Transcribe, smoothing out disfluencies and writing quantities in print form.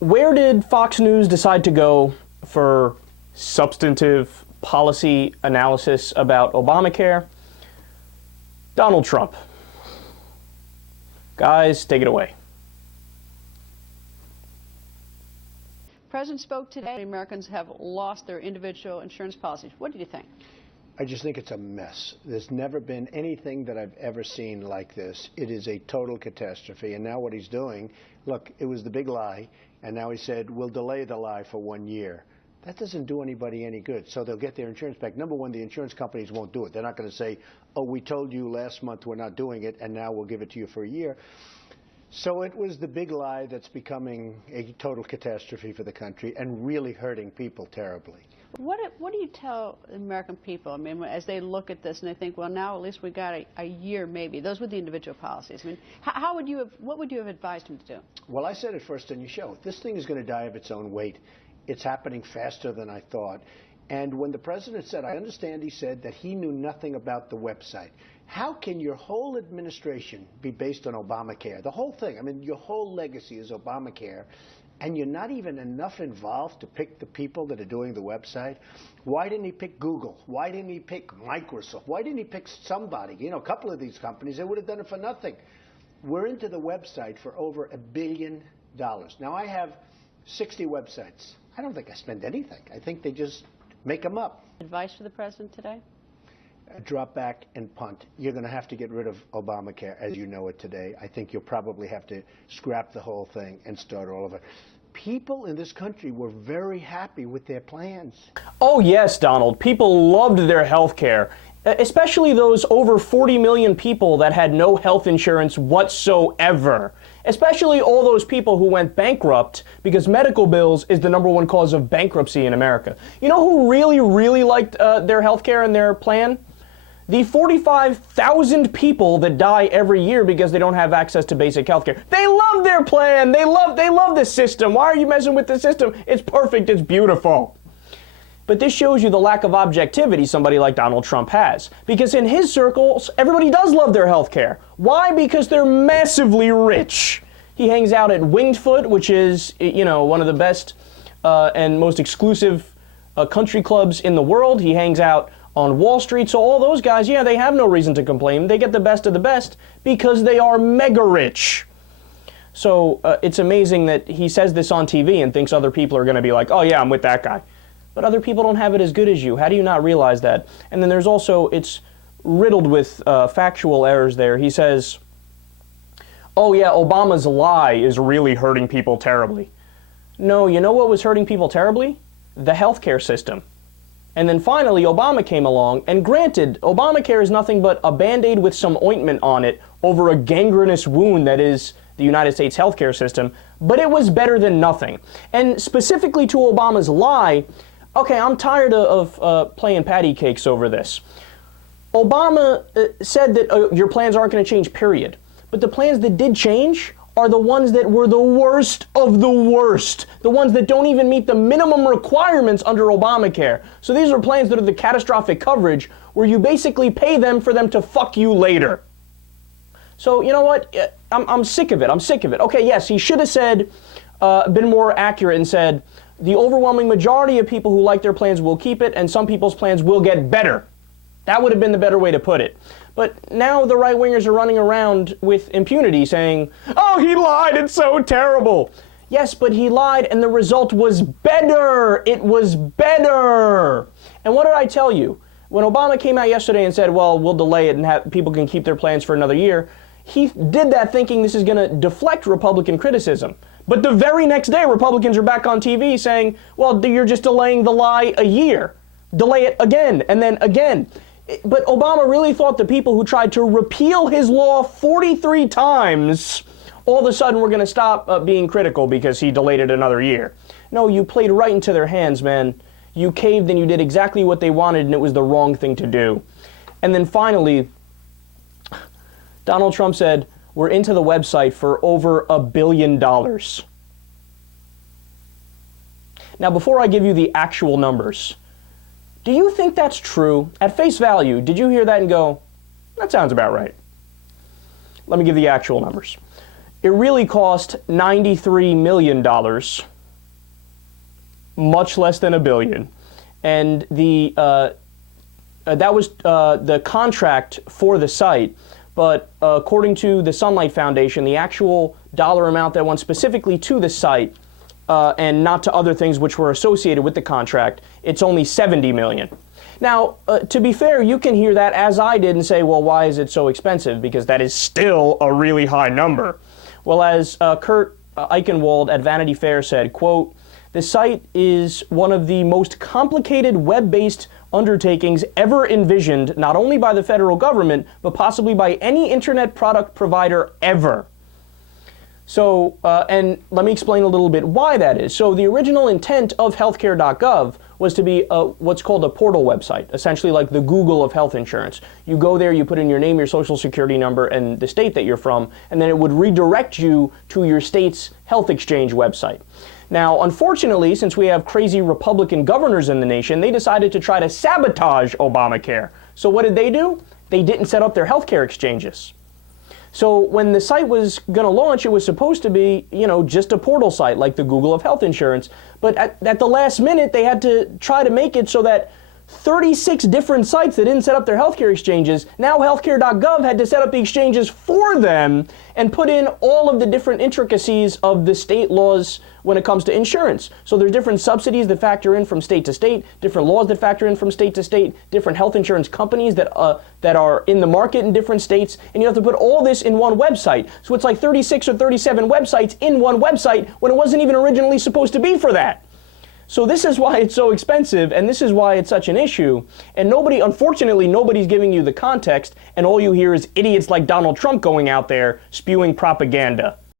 Where did Fox News decide to go for substantive policy analysis about Obamacare? Donald Trump. Guys, take it away. The President spoke today. Americans have lost their individual insurance policies. What do you think? I just think it's a mess. There's never been anything that I've ever seen like this. It is a total catastrophe. And now what he's doing, look, it was the big lie, and now he said, we'll delay the lie for 1 year. That doesn't do anybody any good. So they'll get their insurance back. Number one, the insurance companies won't do it. They're not going to say, oh, we told you last month we're not doing it, and now we'll give it to you for a year. So it was the big lie that's becoming a total catastrophe for the country and really hurting people terribly. What do you tell American people? I mean, as they look at this and they think, well, now at least we got a year, maybe. Those were the individual policies. I mean, what would you have advised them to do? Well, I said it first on your show. This thing is going to die of its own weight. It's happening faster than I thought. And when the president said, I understand he said that he knew nothing about the website. How can your whole administration be based on Obamacare? The whole thing. I mean, your whole legacy is Obamacare. And you're not even enough involved to pick the people that are doing the website? Why didn't he pick Google? Why didn't he pick Microsoft? Why didn't he pick somebody? You know, a couple of these companies, they would have done it for nothing. We're into the website for over $1 billion. Now, I have 60 websites. I don't think I spend anything. I think they just make them up. Advice for the president today? Drop back and punt. You're going to have to get rid of Obamacare as you know it today. I think you'll probably have to scrap the whole thing and start all over. People in this country were very happy with their plans. Oh yes, Donald. People loved their health care, especially those over 40 million people that had no health insurance whatsoever. Especially all those people who went bankrupt because medical bills is the #1 cause of bankruptcy in America. You know who really, really liked their health care and their plan? The 45,000 people that die every year because they don't have access to basic health care. They love their plan. They love the system. Why are you messing with the system? It's perfect. It's beautiful. But this shows you the lack of objectivity somebody like Donald Trump has. Because in his circles, everybody does love their health care. Why? Because they're massively rich. He hangs out at Winged Foot, which is, you know, one of the best and most exclusive country clubs in the world. He hangs out on Wall Street. So all those guys, yeah, they have no reason to complain. They get the best of the best because they are mega rich. So it's amazing that he says this on TV and thinks other people are going to be like, oh yeah, I'm with that guy. But other people don't have it as good as you. How do you not realize that? And then there's also, it's riddled with factual errors there. He says, oh yeah, Obama's lie is really hurting people terribly. No, you know what was hurting people terribly? The healthcare system. And then finally, Obama came along, and granted, Obamacare is nothing but a Band-Aid with some ointment on it over a gangrenous wound that is the United States healthcare system, but it was better than nothing. And specifically to Obama's lie, okay, I'm tired of playing patty cakes over this. Obama said that your plans aren't going to change, period. But the plans that did change are the ones that were the worst of the worst. The ones that don't even meet the minimum requirements under Obamacare. So these are plans that are the catastrophic coverage where you basically pay them for them to fuck you later. So you know what? I'm sick of it. I'm sick of it. Okay, yes, he should have said, been more accurate and said, the overwhelming majority of people who like their plans will keep it and some people's plans will get better. That would have been the better way to put it. But now the right-wingers are running around with impunity saying, oh, he lied, it's so terrible. Yes, but he lied and the result was better. It was better. And what did I tell you? When Obama came out yesterday and said, well, we'll delay it and people can keep their plans for another year, he did that thinking this is going to deflect Republican criticism. But the very next day, Republicans are back on TV saying, well, you're just delaying the lie a year. Delay it again and then again. But Obama really thought the people who tried to repeal his law 43 times, all of a sudden we're going to stop being critical because he delayed it another year. No, you played right into their hands, man. You caved and you did exactly what they wanted and it was the wrong thing to do. And then finally, Donald Trump said, we're into the website for over $1 billion. Now, before I give you the actual numbers, do you think that's true? At face value, did you hear that and go, that sounds about right? Let me give the actual numbers. It really cost $93 million, much less than $1 billion. And that was the contract for the site. But according to the Sunlight Foundation, the actual dollar amount that went specifically to the site and not to other things which were associated with the contract, it's only $70 million. Now, to be fair, you can hear that as I did and say, well, why is it so expensive? Because that is still a really high number. Well, as Kurt Eichenwald at Vanity Fair said, quote, "The site is one of the most complicated web-based undertakings ever envisioned, not only by the federal government, but possibly by any internet product provider ever." So, and let me explain a little bit why that is. So the original intent of healthcare.gov was to be what's called a portal website, essentially like the Google of health insurance. You go there, you put in your name, your social security number, and the state that you're from, and then it would redirect you to your state's health exchange website. Now, unfortunately, since we have crazy Republican governors in the nation, they decided to try to sabotage Obamacare. So what did they do? They didn't set up their healthcare exchanges. So when the site was going to launch, it was supposed to be, just a portal site like the Google of health insurance. But at the last minute, they had to try to make it so that 36 different sites that didn't set up their healthcare exchanges, now healthcare.gov had to set up the exchanges for them and put in all of the different intricacies of the state laws when it comes to insurance. So there's different subsidies that factor in from state to state, different laws that factor in from state to state, different health insurance companies that are in the market in different states, and you have to put all this in one website. So it's like 36 or 37 websites in one website when it wasn't even originally supposed to be for that. So this is why it's so expensive, and this is why it's such an issue. And unfortunately, nobody's giving you the context, and all you hear is idiots like Donald Trump going out there spewing propaganda.